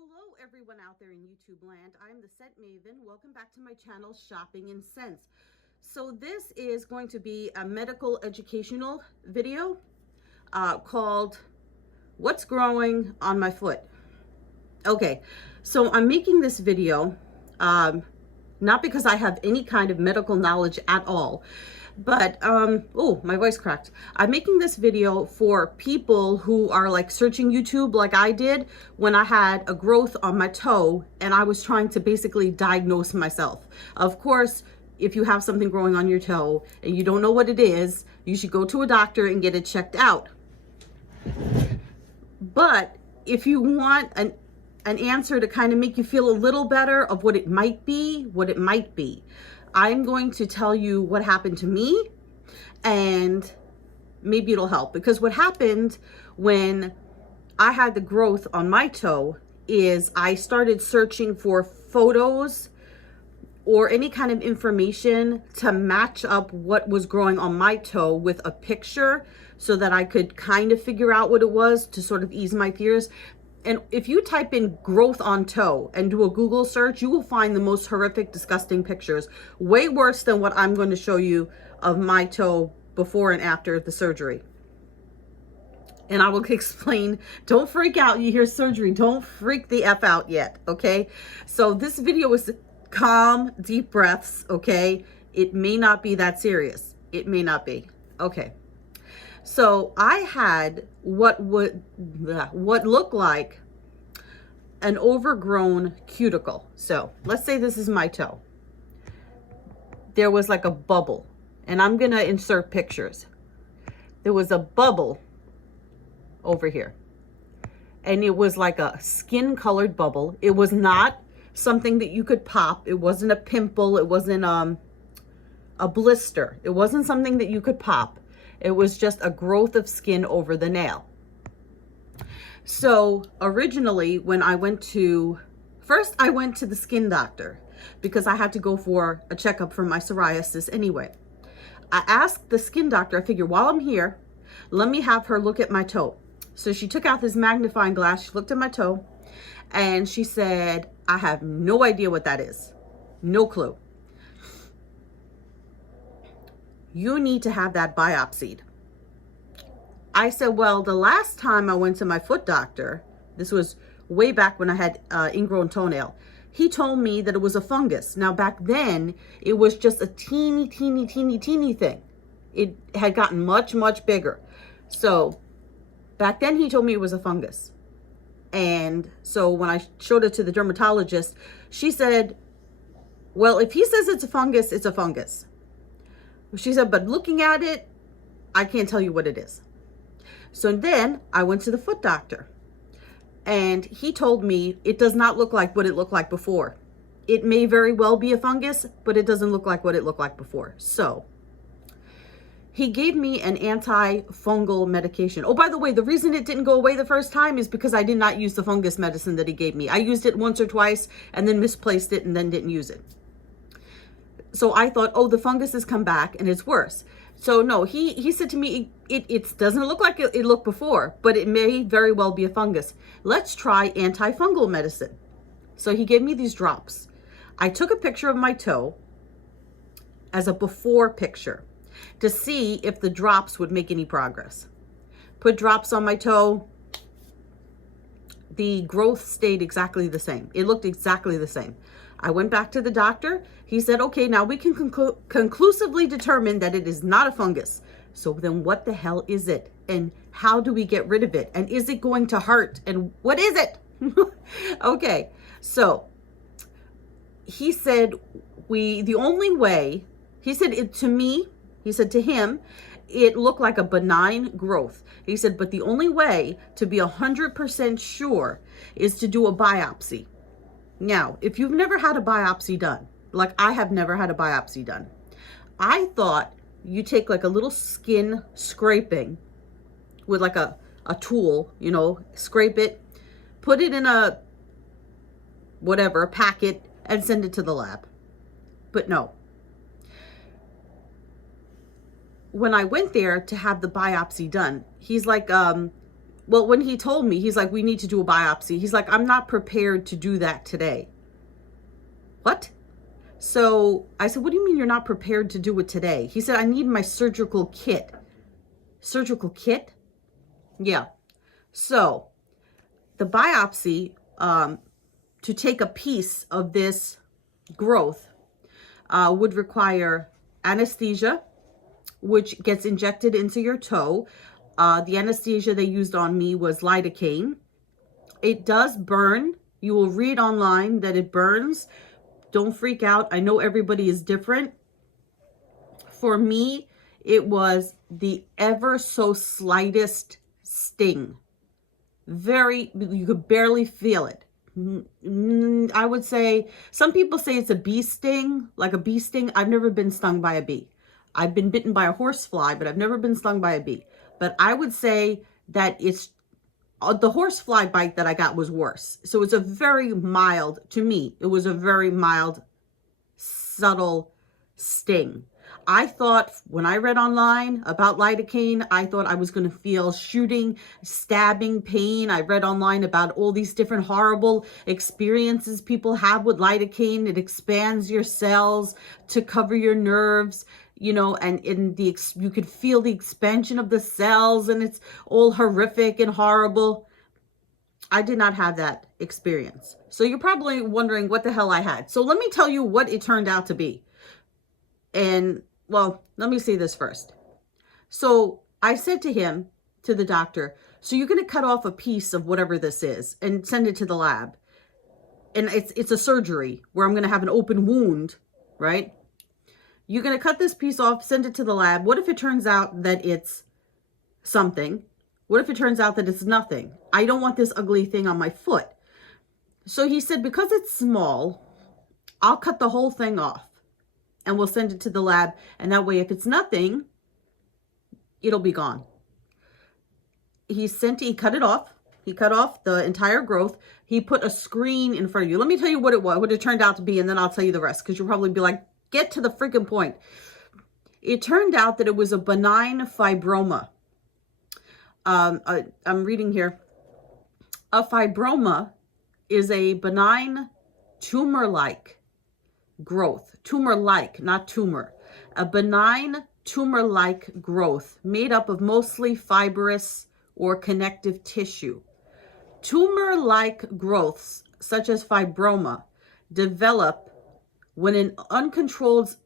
Hello everyone out there in YouTube land. I'm the Scent Maven. Welcome back to my channel, Shopping in Scents. So this is going to be a medical educational video called What's Growing on My Foot. Okay, so I'm making this video not because I have any kind of medical knowledge at all, but oh, my voice cracked. I'm making this video for people who are like searching YouTube like I did when I had a growth on my toe and I was trying to basically diagnose myself. Of course, if you have something growing on your toe and you don't know what it is, you should go to a doctor and get it checked out. But if you want an answer to kind of make you feel a little better of what it might be, I'm going to tell you what happened to me, and maybe it'll help. Because what happened when I had the growth on my toe is I started searching for photos or any kind of information to match up what was growing on my toe with a picture so that I could kind of figure out what it was to sort of ease my fears. And if you type in growth on toe and do a Google search, you will find the most horrific, disgusting pictures, way worse than what I'm going to show you of my toe before and after the surgery. And I will explain. Don't freak out. You hear surgery. Don't freak the F out yet. Okay. So this video is calm, deep breaths. Okay. It may not be that serious. It may not be. Okay. So I had what looked like an overgrown cuticle. So let's say this is my toe. There was like a bubble, and I'm going to insert pictures. There was a bubble over here, and it was like a skin colored bubble. It was not something that you could pop. It wasn't a pimple. It wasn't a blister. It wasn't something that you could pop. It was just a growth of skin over the nail. So originally when I went to the skin doctor because I had to go for a checkup for my psoriasis anyway. I asked the skin doctor, I figured while I'm here, let me have her look at my toe. So she took out this magnifying glass, she looked at my toe, and she said, I have no idea what that is. No clue. You need to have that biopsied. I said, well, the last time I went to my foot doctor, this was way back when I had ingrown toenail, he told me that it was a fungus. Now back then, it was just a teeny thing. It had gotten much, much bigger. So back then he told me it was a fungus. And so when I showed it to the dermatologist, she said, well, if he says it's a fungus, it's a fungus. She said, but looking at it, I can't tell you what it is. So then I went to the foot doctor, and he told me it does not look like what it looked like before. It may very well be a fungus, but it doesn't look like what it looked like before. So he gave me an antifungal medication. Oh, by the way, the reason it didn't go away the first time is because I did not use the fungus medicine that he gave me. I used it once or twice and then misplaced it and then didn't use it. So I thought, oh, the fungus has come back and it's worse. So no, he said to me, it doesn't look like it looked before, but it may very well be a fungus. Let's try antifungal medicine. So he gave me these drops. I took a picture of my toe as a before picture to see if the drops would make any progress. Put drops on my toe. The growth stayed exactly the same. It looked exactly the same. I went back to the doctor. He said, okay, now we can conclusively determine that it is not a fungus. So then what the hell is it? And how do we get rid of it? And is it going to hurt? And what is it? Okay, so he said, the only way, he said it to me, he said to him, it looked like a benign growth. He said, but the only way to be 100% sure is to do a biopsy. Now, if you've never had a biopsy done, like I have never had a biopsy done, I thought you take like a little skin scraping with like a tool, you know, scrape it, put it in a packet and send it to the lab. But no. When I went there to have the biopsy done, he's like, Well, when he told me, he's like, we need to do a biopsy. He's like, I'm not prepared to do that today. What? So I said, what do you mean you're not prepared to do it today? He said, I need my surgical kit. Surgical kit? Yeah. So the biopsy, to take a piece of this growth, would require anesthesia, which gets injected into your toe. The anesthesia they used on me was lidocaine. It does burn. You will read online that it burns. Don't freak out. I know everybody is different. For me, it was the ever so slightest sting. You could barely feel it. I would say, some people say it's a bee sting, like a bee sting. I've never been stung by a bee. I've been bitten by a horsefly, but I've never been stung by a bee. But I would say that it's the horsefly bite that I got was worse. So it's a very mild, to me, it was a very mild, subtle sting. I thought, when I read online about lidocaine, I thought I was going to feel shooting, stabbing pain. I read online about all these different horrible experiences people have with lidocaine. It expands your cells to cover your nerves, you know, and you could feel the expansion of the cells, and it's all horrific and horrible. I did not have that experience. So you're probably wondering what the hell I had. So let me tell you what it turned out to be. And, well, let me say this first. So I said to him, to the doctor, so you're going to cut off a piece of whatever this is and send it to the lab. And it's a surgery where I'm going to have an open wound, right? You're going to cut this piece off, send it to the lab. What if it turns out that it's something? What if it turns out that it's nothing? I don't want this ugly thing on my foot. So he said, because it's small, I'll cut the whole thing off and we'll send it to the lab. And that way, if it's nothing, it'll be gone. He cut it off. He cut off the entire growth. He put a screen in front of you. Let me tell you what it was, what it turned out to be, and then I'll tell you the rest, because you'll probably be like, get to the freaking point. It turned out that it was a benign fibroma. I'm reading here. A fibroma is a benign tumor-like growth. Tumor-like, not tumor. A benign tumor-like growth made up of mostly fibrous or connective tissue. Tumor-like growths, such as fibroma, develop when uncontrolled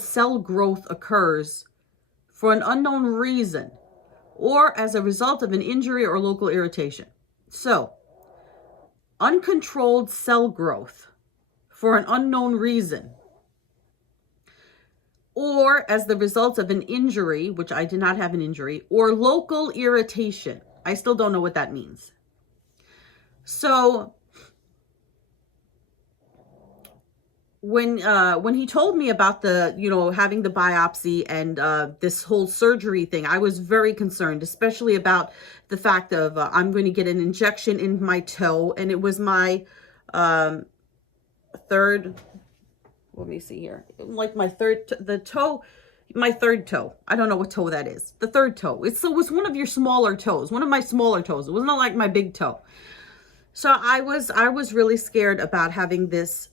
cell growth occurs for an unknown reason, or as a result of an injury or local irritation. So, uncontrolled cell growth for an unknown reason, or as the result of an injury, which I did not have an injury, or local irritation. I still don't know what that means. So, when he told me about the, having the biopsy and this whole surgery thing, I was very concerned, especially about the fact of I'm going to get an injection in my toe, and it was my third. Let me see here, like my third toe. I don't know what toe that is. The third toe. It was one of your smaller toes, one of my smaller toes. It was not like my big toe. So I was really scared about having this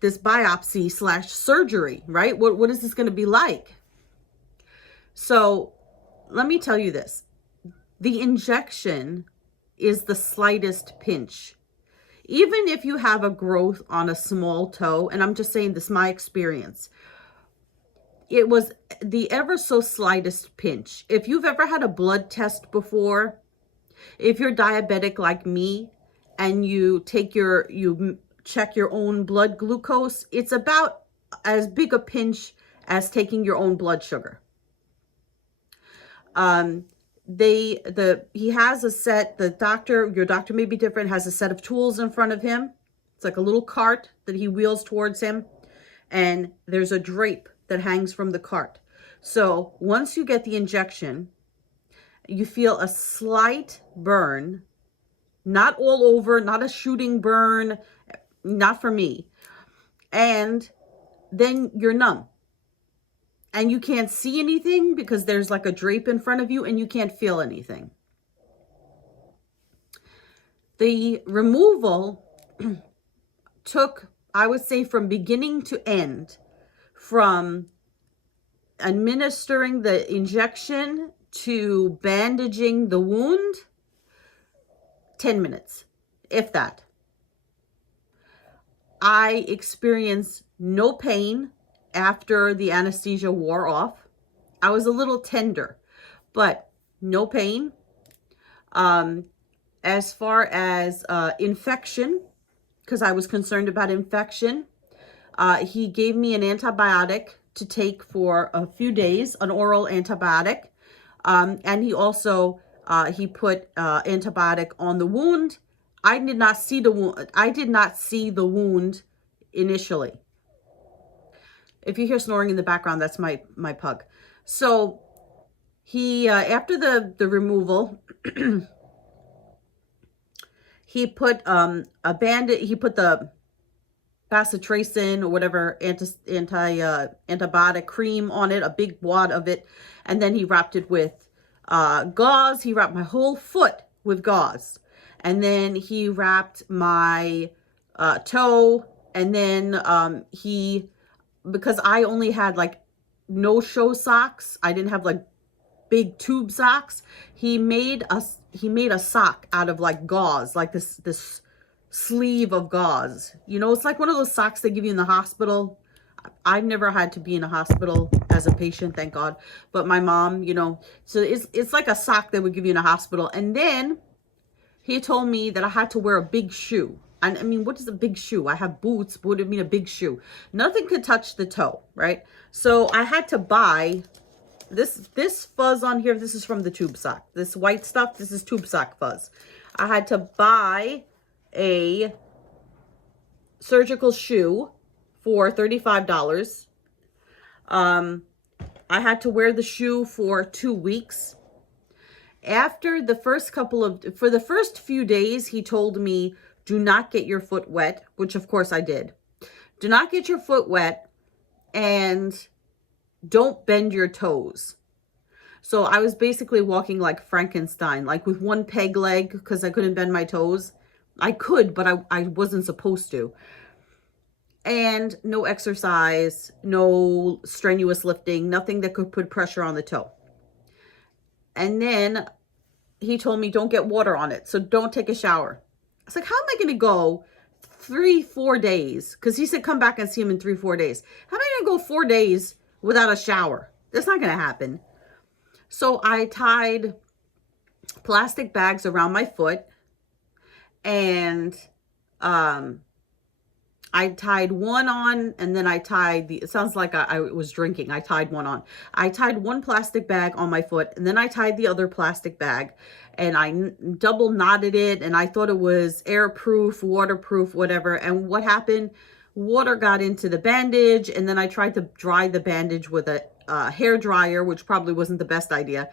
this biopsy / surgery, right? What is this going to be like? So let me tell you this. The injection is the slightest pinch. Even if you have a growth on a small toe, and I'm just saying this is my experience, it was the ever so slightest pinch. If you've ever had a blood test before, if you're diabetic like me, and you check your own blood glucose, it's about as big a pinch as taking your own blood sugar. He has a set, your doctor may be different, has a set of tools in front of him. It's like a little cart that he wheels towards him, and there's a drape that hangs from the cart. So once you get the injection, you feel a slight burn, not all over, not a shooting burn, not for me. And then you're numb. and you can't see anything because there's like a drape in front of you and you can't feel anything. The removal took, I would say, from beginning to end, from administering the injection to bandaging the wound, 10 minutes, if that. I experienced no pain after the anesthesia wore off. I was a little tender, but no pain. As far as infection, because I was concerned about infection, he gave me an antibiotic to take for a few days, an oral antibiotic. And he also, he put antibiotic on the wound. I did not see the wound. I did not see the wound initially. If you hear snoring in the background, that's my pug. So he, after the removal, he put a bandage, he put the bacitracin or whatever antibiotic cream on it, a big wad of it, and then he wrapped it with gauze. He wrapped my whole foot with gauze, and then he wrapped my toe, and then he, because I only had like no-show socks, I didn't have like big tube socks, he made a sock out of like gauze, like this sleeve of gauze. You know, it's like one of those socks they give you in the hospital. I've never had to be in a hospital as a patient, thank God. But my mom, you know, so it's like a sock they would give you in a hospital. And then he told me that I had to wear a big shoe. And I mean, what is a big shoe? I have boots, but what do you mean a big shoe? Nothing could touch the toe, right? So I had to buy this fuzz on here. This is from the tube sock. This white stuff, this is tube sock fuzz. I had to buy a surgical shoe for $35. I had to wear the shoe for 2 weeks. After the first for the first few days, he told me, do not get your foot wet, which of course I did. Do not get your foot wet, and don't bend your toes. So I was basically walking like Frankenstein, like with one peg leg, because I couldn't bend my toes. I could, but I wasn't supposed to. And no exercise, no strenuous lifting, nothing that could put pressure on the toe. And then he told me, don't get water on it, so don't take a shower. I was like, how am I going to go 3-4 days? Because he said come back and see him in 3-4 days. How am I going to go 4 days without a shower? That's not going to happen. So I tied plastic bags around my foot, and I tied one on, and then I tied it sounds like I was drinking. I tied one on. I tied one plastic bag on my foot, and then I tied the other plastic bag, and I double knotted it, and I thought it was airproof, waterproof, whatever. And what happened? Water got into the bandage, and then I tried to dry the bandage with a hair dryer, which probably wasn't the best idea.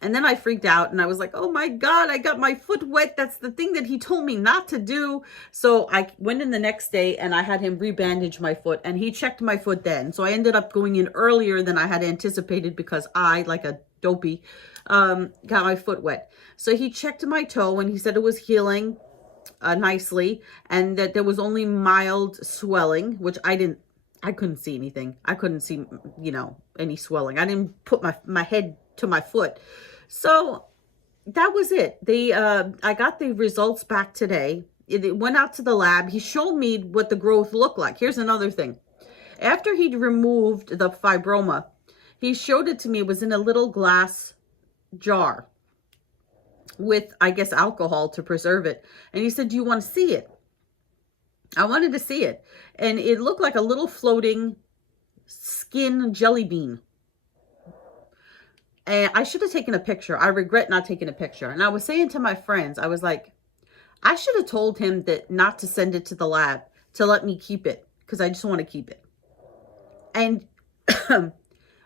And then I freaked out, and I was like, oh my God, I got my foot wet. That's the thing that he told me not to do. So I went in the next day, and I had him rebandage my foot, and he checked my foot then. So I ended up going in earlier than I had anticipated, because I, like a dopey, got my foot wet. So he checked my toe, and he said it was healing nicely, and that there was only mild swelling, which I couldn't see anything. I couldn't see, you know, any swelling. I didn't put my head to my foot. So that was it. I got the results back today. It went out to the lab. He showed me what the growth looked like. Here's another thing. After he'd removed the fibroma, he showed it to me. It was in a little glass jar with, I guess, alcohol to preserve it. And he said, do you want to see it? I wanted to see it. And it looked like a little floating skin jelly bean. And I should have taken a picture. I regret not taking a picture. And I was saying to my friends, I was like, I should have told him that not to send it to the lab, to let me keep it, because I just want to keep it. And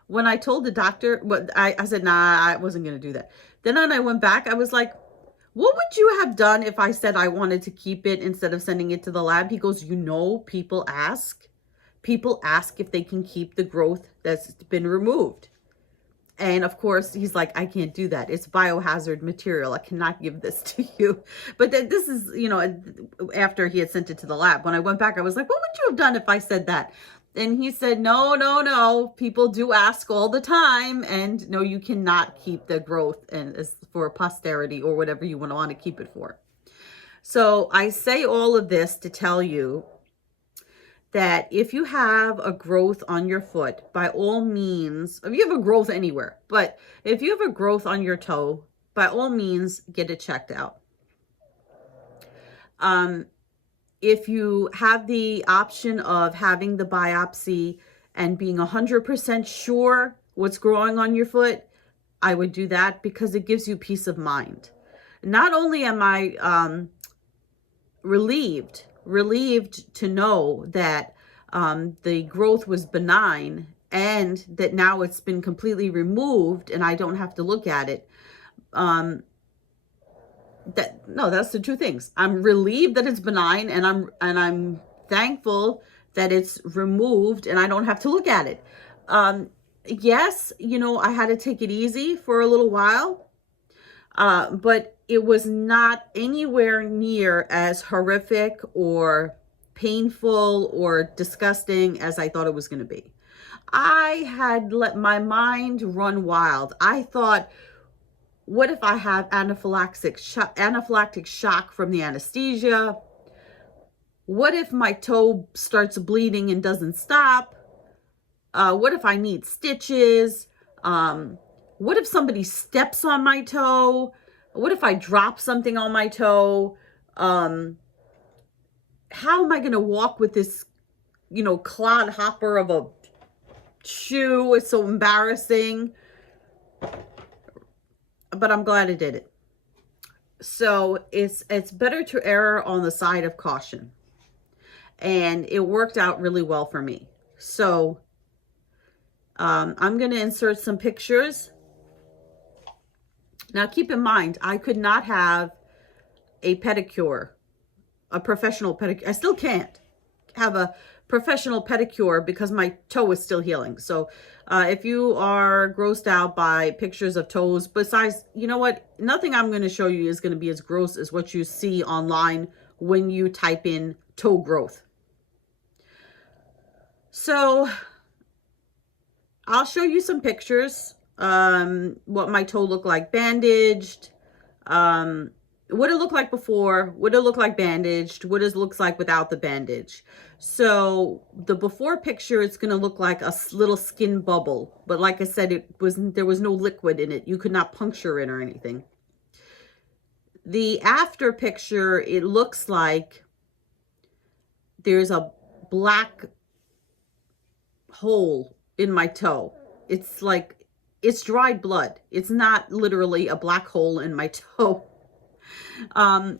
when I told the doctor, I said, nah, I wasn't going to do that. Then when I went back, I was like, what would you have done if I said I wanted to keep it instead of sending it to the lab? He goes, you know, people ask. people ask if they can keep the growth that's been removed. And of course, he's like, I can't do that. It's biohazard material. I cannot give this to you. But then this is, you know, after he had sent it to the lab. When I went back, I was like, what would you have done if I said that? And he said, no, no, no. People do ask all the time. And no, you cannot keep the growth and for posterity or whatever you want to keep it for. So I say all of this to tell you that if you have a growth on your foot, by all means, if you have a growth anywhere, but if you have a growth on your toe, by all means, get it checked out. If you have the option of having the biopsy and being 100% sure what's growing on your foot, I would do that because it gives you peace of mind. Not only am I relieved to know that the growth was benign and that now it's been completely removed and I don't have to look at it. That's the two things. I'm relieved that it's benign, and I'm thankful that it's removed and I don't have to look at it. Yes, you know, I had to take it easy for a little while, but it was not anywhere near as horrific or painful or disgusting as I thought it was going to be. I had let my mind run wild. I thought, what if I have anaphylactic shock from the anesthesia? What if my toe starts bleeding and doesn't stop? What if I need stitches? What if somebody steps on my toe? What if I drop something on my toe? How am I going to walk with this, you know, clodhopper of a shoe? It's so embarrassing. But I'm glad I did it. So it's better to err on the side of caution. And it worked out really well for me. So I'm going to insert some pictures. Now, keep in mind, I could not have a pedicure, a professional pedicure. I still can't have a professional pedicure because my toe is still healing. So if you are grossed out by pictures of toes, besides, you know what, nothing I'm going to show you is going to be as gross as what you see online when you type in toe growth. So I'll show you some pictures, what my toe looked like bandaged, what it looked like before, what it looked like bandaged, what it looks like without the bandage. So the before picture, it's going to look like a little skin bubble. But like I said, there was no liquid in it. You could not puncture it or anything. The after picture, it looks like there's a black hole in my toe. It's like, it's dried blood. It's not literally a black hole in my toe.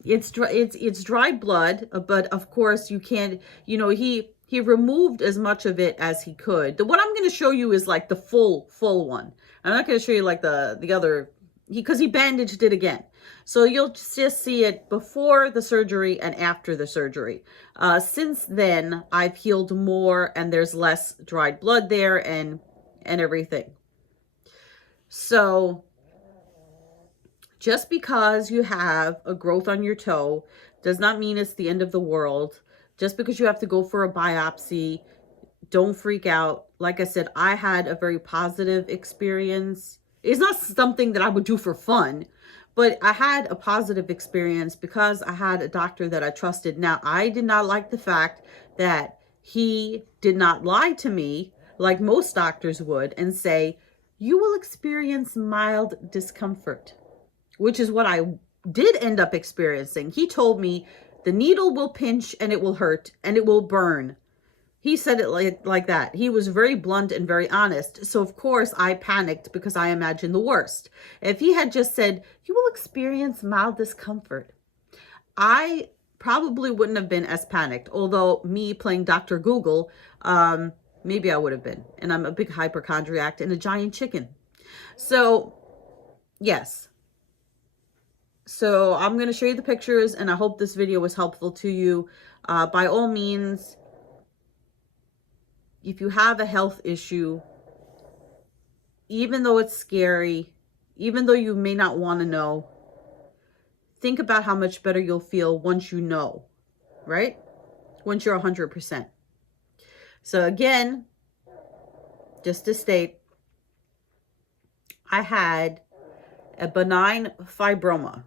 It's dried blood, but of course you can't, you know, he removed as much of it as he could. The one I'm going to show you is like the full one. I'm not going to show you like the other, because he bandaged it again. So you'll just see it before the surgery and after the surgery. Since then, I've healed more and there's less dried blood there and everything. So just because you have a growth on your toe does not mean it's the end of the world. Just because you have to go for a biopsy, don't freak out. Like I said, I had a very positive experience. It's not something that I would do for fun, but I had a positive experience because I had a doctor that I trusted. Now, I did not like the fact that he did not lie to me like most doctors would and say, you will experience mild discomfort, which is what I did end up experiencing. He told me the needle will pinch and it will hurt and it will burn. He said it like that. He was very blunt and very honest. So of course I panicked because I imagined the worst. If he had just said, you will experience mild discomfort, I probably wouldn't have been as panicked. Although me playing Dr. Google, maybe I would have been. And I'm a big hypochondriac and a giant chicken. So yes. So I'm going to show you the pictures and I hope this video was helpful to you. By all means, if you have a health issue, even though it's scary, even though you may not want to know, think about how much better you'll feel once you know, right? Once you're 100%. So again, just to state, I had a benign fibroma.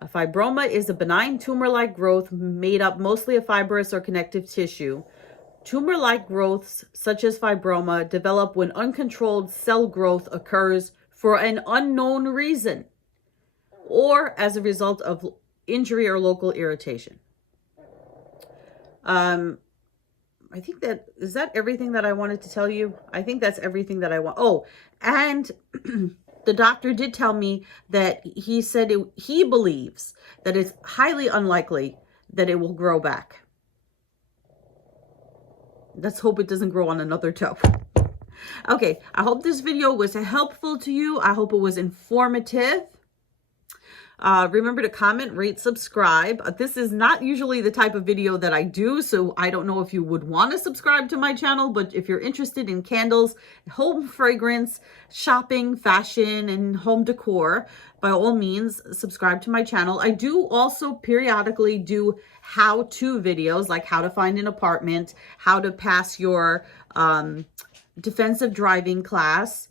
A fibroma is a benign tumor-like growth made up mostly of fibrous or connective tissue. Tumor-like growths, such as fibroma, develop when uncontrolled cell growth occurs for an unknown reason or as a result of injury or local irritation. I think is that everything that I wanted to tell you? I think that's everything that I want. Oh, and the doctor did tell me that he said he believes that it's highly unlikely that it will grow back. Let's hope it doesn't grow on another toe. Okay, I hope this video was helpful to you. I hope it was informative. Remember to comment, rate, subscribe. This is not usually the type of video that I do, so I don't know if you would want to subscribe to my channel, but if you're interested in candles, home fragrance, shopping, fashion, and home decor, by all means, subscribe to my channel. I do also periodically do how-to videos, like how to find an apartment, how to pass your defensive driving class,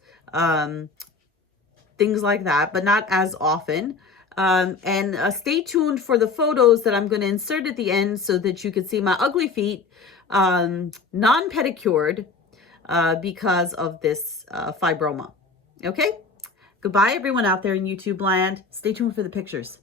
things like that, but not as often. And stay tuned for the photos that I'm going to insert at the end so that you can see my ugly feet, non-pedicured, because of this fibroma. Okay? Goodbye, everyone out there in YouTube land. Stay tuned for the pictures.